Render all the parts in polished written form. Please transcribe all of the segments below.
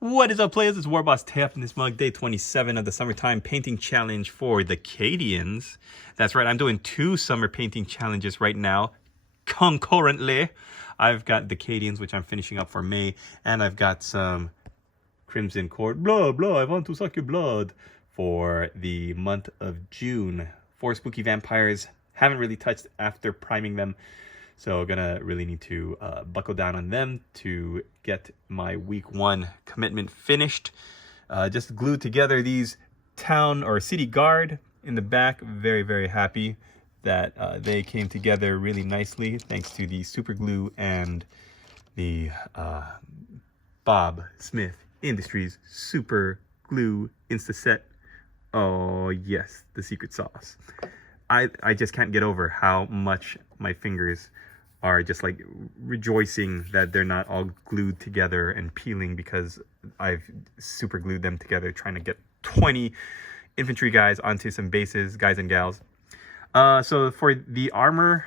What is up, players? It's WarbossTae up in this mug, day 27 of the summertime painting challenge for the Acadians. That's right, I'm doing 2 summer painting challenges right now, concurrently. I've got the Acadians, which I'm finishing up for May, and I've got some Crimson Court, blah, blah, I want to suck your blood, for the month of June. 4 spooky vampires, haven't really touched after priming them. So gonna really need to buckle down on them to get my week 1 commitment finished. Just glued together these town or city guard in the back. Very, very happy that they came together really nicely thanks to the super glue and the Bob Smith Industries super glue Instaset. Oh yes, the secret sauce. I just can't get over how much my fingers are just like rejoicing that they're not all glued together and peeling, because I've super glued them together trying to get 20 infantry guys onto some bases, guys and gals. So for the armor,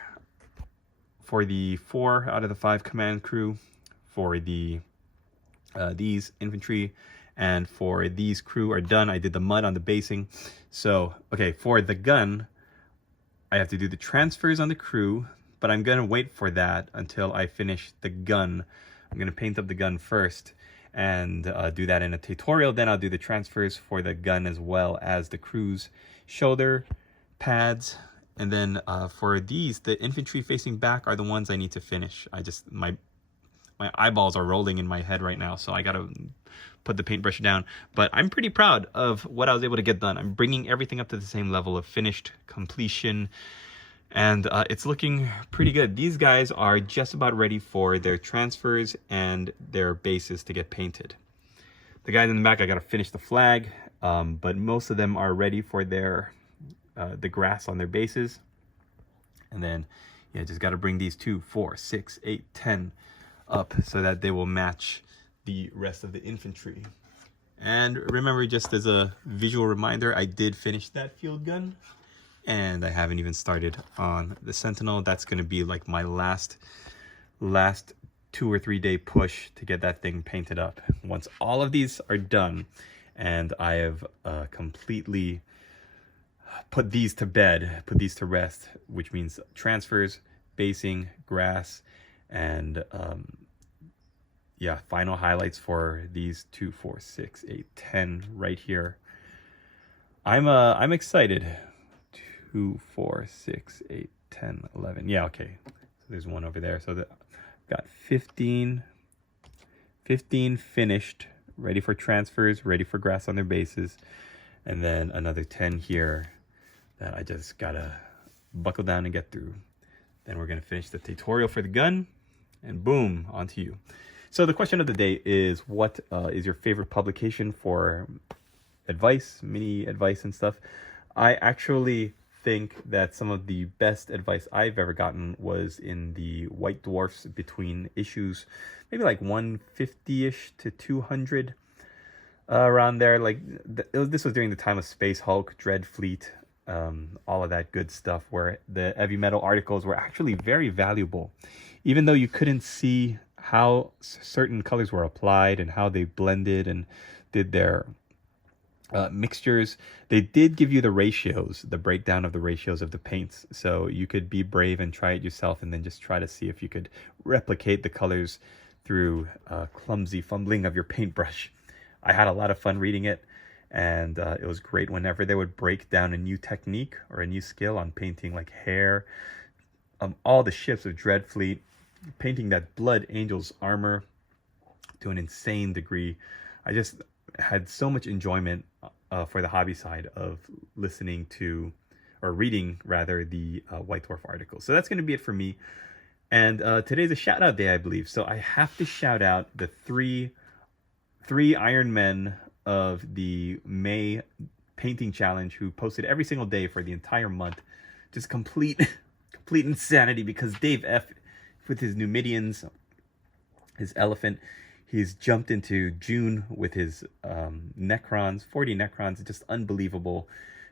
for the 4 out of the 5 command crew, for the these infantry, and for these crew are done. I did the mud on the basing. So okay, for the gun, I have to do the transfers on the crew, but I'm gonna wait for that until I finish the gun. I'm gonna paint up the gun first and do that in a tutorial. Then I'll do the transfers for the gun as well as the crew's shoulder pads. And then for these, the infantry facing back are the ones I need to finish. My eyeballs are rolling in my head right now, so I gotta put the paintbrush down. But I'm pretty proud of what I was able to get done. I'm bringing everything up to the same level of finished completion. And it's looking pretty good. These guys are just about ready for their transfers and their bases to get painted. The guys in the back, I gotta finish the flag, but most of them are ready for their the grass on their bases. And then, yeah, just gotta bring these 2, 4, 6, 8, 10 up so that they will match the rest of the infantry. And remember, just as a visual reminder, I did finish that field gun. And I haven't even started on the Sentinel. That's going to be like my last 2 or 3 day push to get that thing painted up. Once all of these are done and I have completely put these to bed, put these to rest, which means transfers, basing, grass, and yeah, final highlights for these 2, 4, 6, 8, 10 right here. I'm excited. 2, 4, 6, 8, 10, 11. Yeah, okay. So there's one over there. So I've got 15 finished, ready for transfers, ready for grass on their bases. And then another 10 here that I just gotta buckle down and get through. Then we're gonna finish the tutorial for the gun, and boom, onto you. So the question of the day is, what is your favorite publication for advice, mini advice and stuff? I actually think that some of the best advice I've ever gotten was in the White Dwarfs between issues, maybe like 150-ish to 200, around there. Like this was during the time of Space Hulk, Dreadfleet, all of that good stuff, where the heavy metal articles were actually very valuable, even though you couldn't see how certain colors were applied and how they blended and did their mixtures. They did give you the ratios, the breakdown of the ratios of the paints, so you could be brave and try it yourself and then just try to see if you could replicate the colors through clumsy fumbling of your paintbrush. I had a lot of fun reading it, and it was great whenever they would break down a new technique or a new skill on painting like hair, all the ships of Dreadfleet, painting that Blood Angel's armor to an insane degree. I just had so much enjoyment for the hobby side of listening to, or reading rather, the White Dwarf articles. So that's going to be it for me. And today's a shout out day, I believe. So I have to shout out the three Iron Men of the May painting challenge who posted every single day for the entire month. Just complete insanity, because Dave F, with his Numidians, his elephant, he's jumped into June with his Necrons, 40 Necrons, just unbelievable.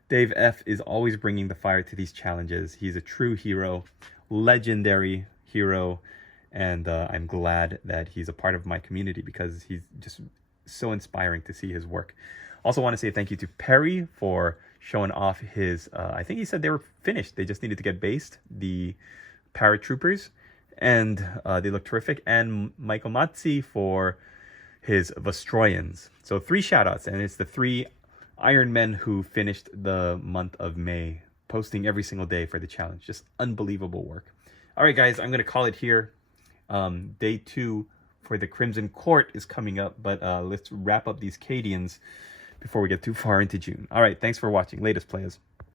Dave F is always bringing the fire to these challenges. He's a true hero, legendary hero, and I'm glad that he's a part of my community, because he's just so inspiring to see his work. Also want to say thank you to Perry for showing off his, I think he said they were finished. They just needed to get based, the paratroopers, and they look terrific. And Michael Matzi for his Vostroyans. So 3 shout-outs, and it's the 3 Iron Men who finished the month of May, posting every single day for the challenge. Just unbelievable work. All right, guys, I'm going to call it here. Day 2 for the Crimson Court is coming up, but let's wrap up these Cadians before we get too far into June. All right, thanks for watching. Latest, players.